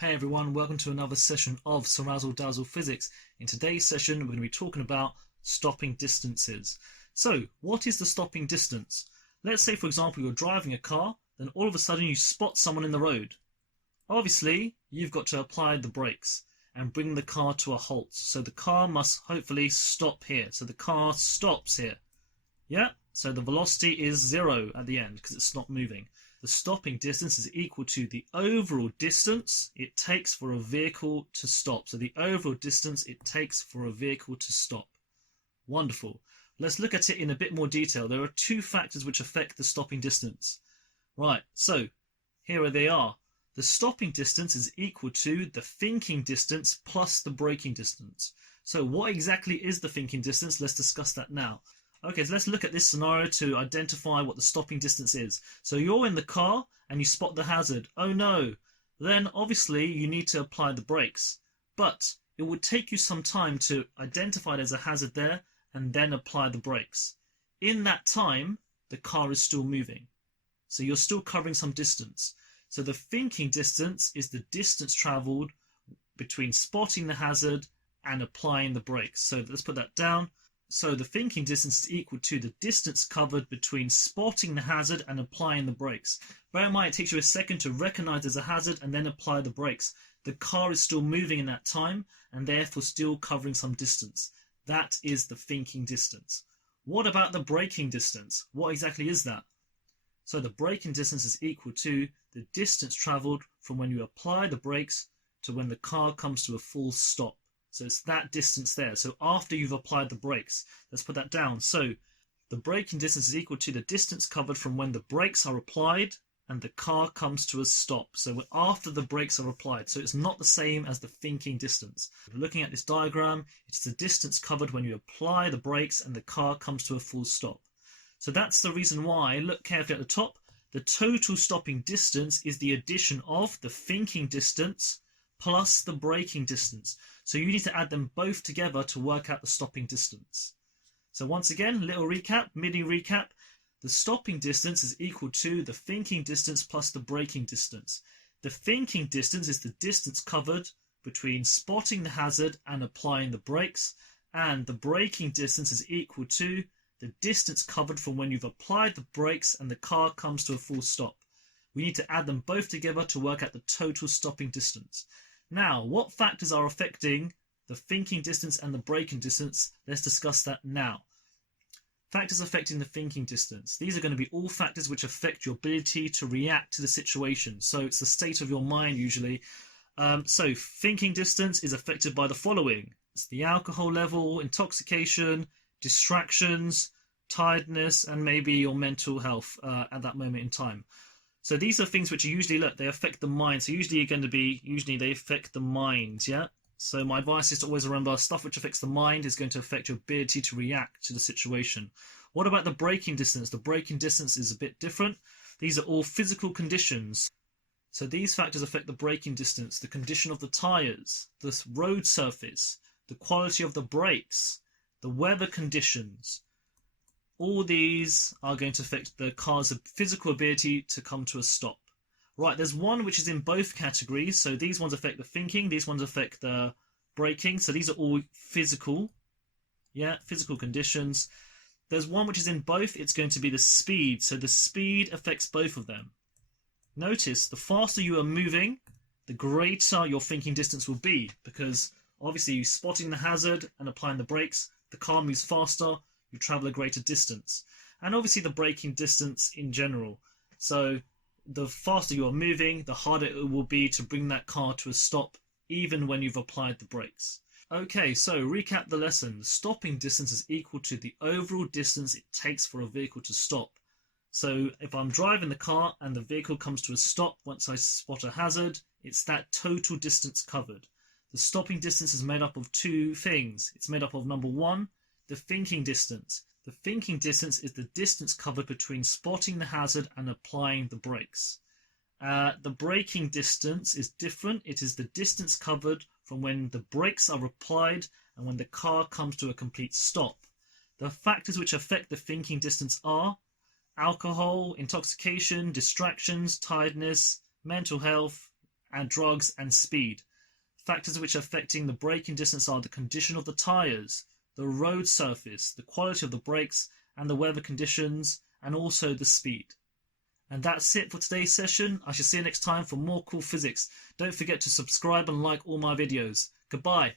Hey everyone, welcome to another session of CeerazzleDazzle Physics. In today's session, we're going to be talking about stopping distances. So, what is the stopping distance? Let's say, for example, you're driving a car, then all of a sudden you spot someone in the road. Obviously, you've got to apply the brakes and bring the car to a halt. So the car must hopefully stop here. So the car stops here. Yeah? So the velocity is 0 at the end because it's not moving. The stopping distance is equal to the overall distance it takes for a vehicle to stop. So the overall distance it takes for a vehicle to stop. Wonderful. Let's look at it in a bit more detail. There are two factors which affect the stopping distance. Right, so here they are. The stopping distance is equal to the thinking distance plus the braking distance. So what exactly is the thinking distance? Let's discuss that now. Okay, so let's look at this scenario to identify what the stopping distance is. So you're in the car and you spot the hazard. Oh no! Then obviously you need to apply the brakes. But it would take you some time to identify there's a hazard there and then apply the brakes. In that time, the car is still moving. So you're still covering some distance. So the thinking distance is the distance traveled between spotting the hazard and applying the brakes. So let's put that down. So the thinking distance is equal to the distance covered between spotting the hazard and applying the brakes. Bear in mind, it takes you a second to recognize there's a hazard and then apply the brakes. The car is still moving in that time and therefore still covering some distance. That is the thinking distance. What about the braking distance? What exactly is that? So the braking distance is equal to the distance traveled from when you apply the brakes to when the car comes to a full stop. So it's that distance there. So after you've applied the brakes, let's put that down. So the braking distance is equal to the distance covered from when the brakes are applied and the car comes to a stop. So after the brakes are applied. So it's not the same as the thinking distance. Looking at this diagram, it's the distance covered when you apply the brakes and the car comes to a full stop. So that's the reason why, look carefully at the top, the total stopping distance is the addition of the thinking distance plus the braking distance. So you need to add them both together to work out the stopping distance. So once again, little recap, mini recap. The stopping distance is equal to the thinking distance plus the braking distance. The thinking distance is the distance covered between spotting the hazard and applying the brakes, and the braking distance is equal to the distance covered from when you've applied the brakes and the car comes to a full stop. We need to add them both together to work out the total stopping distance. Now, what factors are affecting the thinking distance and the braking distance? Let's discuss that now. Factors affecting the thinking distance. These are going to be all factors which affect your ability to react to the situation. So it's the state of your mind usually. So thinking distance is affected by the following. It's the alcohol level, intoxication, distractions, tiredness, and maybe your mental health at that moment in time. So these are things which are usually, look, they affect the mind. So usually they affect the mind, yeah? So my advice is to always remember stuff which affects the mind is going to affect your ability to react to the situation. What about the braking distance? The braking distance is a bit different. These are all physical conditions. So these factors affect the braking distance, the condition of the tires, the road surface, the quality of the brakes, the weather conditions. All these are going to affect the car's physical ability to come to a stop. Right, there's one which is in both categories. So these ones affect the thinking, these ones affect the braking. So these are all physical, yeah, physical conditions. There's one which is in both. It's going to be the speed. So the speed affects both of them. Notice the faster you are moving, the greater your thinking distance will be, because obviously you're spotting the hazard and applying the brakes. The car moves faster, you travel a greater distance. And obviously the braking distance in general. So the faster you are moving, the harder it will be to bring that car to a stop, even when you've applied the brakes. Okay, so recap the lesson. Stopping distance is equal to the overall distance it takes for a vehicle to stop. So if I'm driving the car and the vehicle comes to a stop once I spot a hazard, it's that total distance covered. The stopping distance is made up of two things. It's made up of, number one, the thinking distance. The thinking distance is the distance covered between spotting the hazard and applying the brakes. The braking distance is different. It is the distance covered from when the brakes are applied and when the car comes to a complete stop. The factors which affect the thinking distance are alcohol, intoxication, distractions, tiredness, mental health, and drugs and speed. Factors which are affecting the braking distance are the condition of the tyres, the road surface, the quality of the brakes, and the weather conditions, and also the speed. And that's it for today's session. I shall see you next time for more cool physics. Don't forget to subscribe and like all my videos. Goodbye.